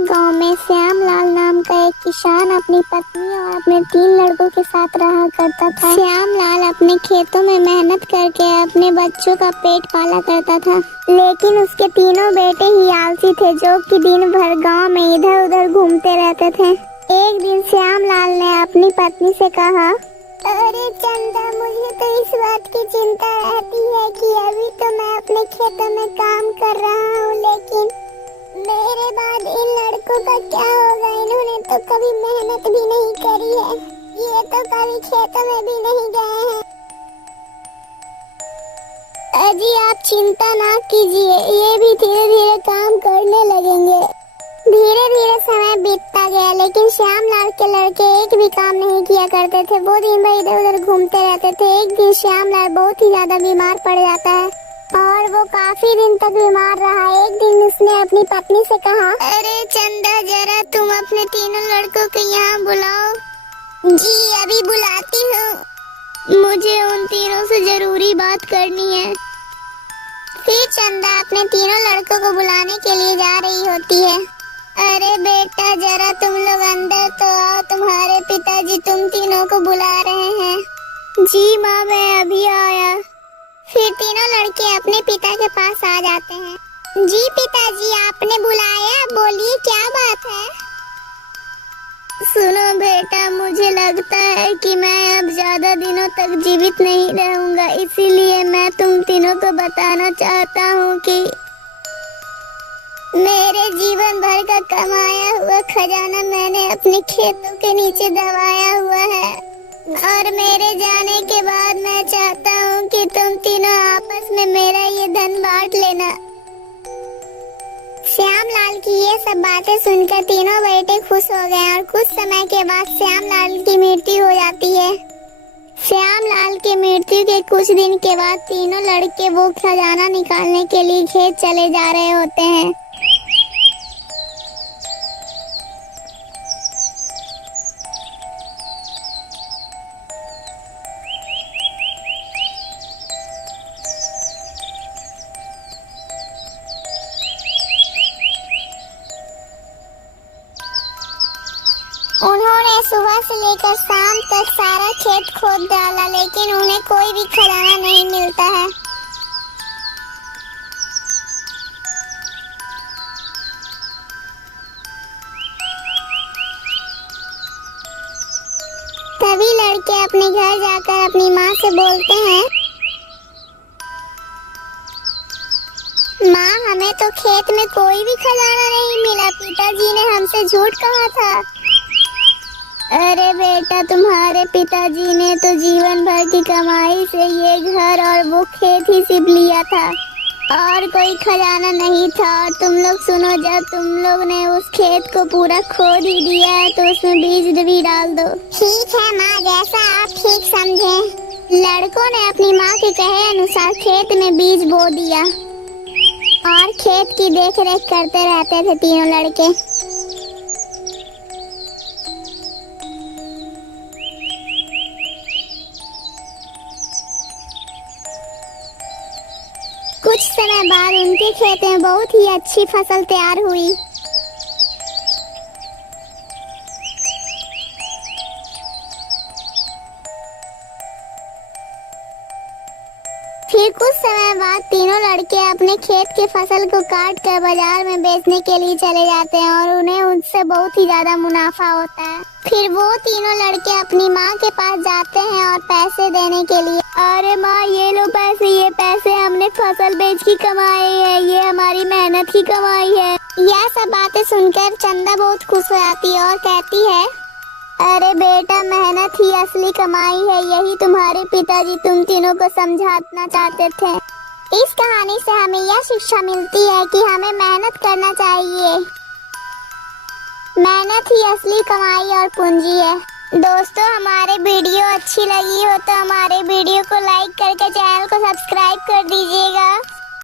एक गांव में श्यामलाल नाम का एक किसान अपनी पत्नी और अपने 3 लड़कों के साथ रहा करता था। श्यामलाल अपने खेतों में मेहनत करके अपने बच्चों का पेट पाला करता था, लेकिन उसके तीनों बेटे ही आलसी थे जो कि दिन भर गांव में इधर उधर घूमते रहते थे। एक दिन श्यामलाल ने अपनी पत्नी से कहा, अरे चंदा, मुझे तो इस बात की चिंता रहती है कि अभी तो मैं अपने खेतों में काम कर रहा हूँ, लेकिन मेरे बाद इन लड़कों का क्या होगा? इन्होंने तो कभी मेहनत भी नहीं करी है, ये तो कभी खेतों में भी नहीं गए हैं। अजी आप चिंता ना कीजिए, ये भी धीरे धीरे काम करने लगेंगे। धीरे धीरे समय बीतता गया, लेकिन श्यामलाल के लड़के एक भी काम नहीं किया करते थे। वो दिन भर इधर उधर घूमते रहते थे। एक दिन श्यामलाल बहुत ही ज्यादा बीमार पड़ जाता है और वो काफी दिन तक बीमार रहा। एक दिन उसने अपनी पत्नी से कहा, अरे चंदा, जरा तुम अपने तीनों लड़कों को यहाँ बुलाओ। जी अभी बुलाती हूँ, मुझे उन तीनों से जरूरी बात करनी है। फिर चंदा अपने तीनों लड़कों को बुलाने के लिए जा रही होती है। अरे बेटा, जरा तुम लोग अंदर तो आओ, तुम्हारे पिताजी तुम तीनों को बुला रहे हैं। जी माँ, मैं अभी आया। फिर तीनों लड़के अपने पिता के पास आ जाते हैं। जी पिताजी, आपने बुलाया, बोलिए क्या बात है? सुनो बेटा, मुझे लगता है कि मैं अब ज्यादा दिनों तक जीवित नहीं रहूंगा, इसीलिए मैं तुम तीनों को बताना चाहता हूँ कि मेरे जीवन भर का कमाया हुआ खजाना मैंने अपने खेतों के नीचे दबाया हुआ है और मेरे जाने के बाद मैं चाहता हूँ कि तुम तीनों आपस में मेरा ये धन बांट लेना। श्यामलाल की ये सब बातें सुनकर तीनों बेटे खुश हो गए और कुछ समय के बाद श्यामलाल की मृत्यु हो जाती है। श्यामलाल की मृत्यु के कुछ दिन के बाद तीनों लड़के वो खजाना निकालने के लिए खेत चले जा रहे होते हैं। उन्होंने सुबह से लेकर शाम तक सारा खेत खोद डाला, लेकिन उन्हें कोई भी खजाना नहीं मिलता है। तभी लड़के अपने घर जाकर अपनी माँ से बोलते हैं, माँ, हमें तो खेत में कोई भी खजाना नहीं मिला, पिताजी ने हमसे झूठ कहा था। अरे बेटा, तुम्हारे पिताजी ने तो जीवन भर की कमाई से ये घर और वो खेत ही सिर्फ लिया था और कोई खजाना नहीं था। और तुम लोग सुनो, जब तुम लोग ने उस खेत को पूरा खोद ही दिया है तो उसमें बीज भी डाल दो। ठीक है माँ, जैसा आप ठीक समझे। लड़कों ने अपनी माँ के कहे अनुसार खेत में बीज बो दिया और खेत की देखरेख करते रहते थे तीनों लड़के। कुछ समय बाद उनके खेत में बहुत ही अच्छी फसल तैयार हुई। फिर कुछ समय बाद तीनों लड़के अपने खेत के फसल को काट कर बाजार में बेचने के लिए चले जाते हैं और उन्हें उससे बहुत ही ज्यादा मुनाफा होता है। फिर वो तीनों लड़के अपनी माँ के पास जाते हैं और पैसे देने के लिए। अरे माँ, ये लो पैसे, ये पैसे हमने फसल बेच की कमाई है, ये हमारी मेहनत की कमाई है। यह सब बातें सुनकर चंदा बहुत खुश हो जाती है और कहती है, अरे बेटा, मेहनत ही असली कमाई है, यही तुम्हारे पिताजी तुम तीनों को समझाना चाहते थे। इस कहानी से हमें यह शिक्षा मिलती है कि हमें मेहनत करना चाहिए। मेहनत ही असली कमाई और पूंजी है। दोस्तों, हमारे वीडियो अच्छी लगी हो तो हमारे वीडियो को लाइक करके चैनल को सब्सक्राइब कर दीजिएगा।